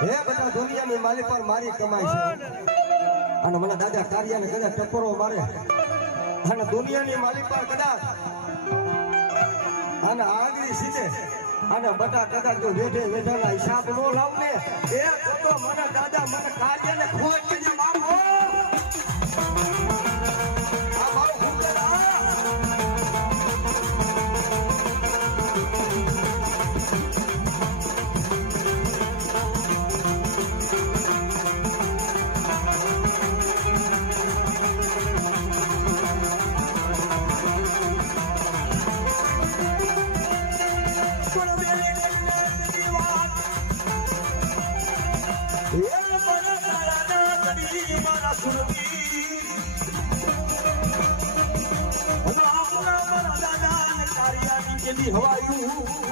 હે બધા દુનિયાની માલિક પર મારી કમાઈ છે અને મને દાદા કાર્યને કદાચ ટપરો મારે અને દુનિયાની માલિક પર કદાચ અને આગળી સીધે અને બટા કદાચ જો વેઠે વેઠાના હિસાબ નો લાવ ને એ તો મને દાદા મને કાર્યને ખોટ કે મામો આ મારો હુકડા હવાયું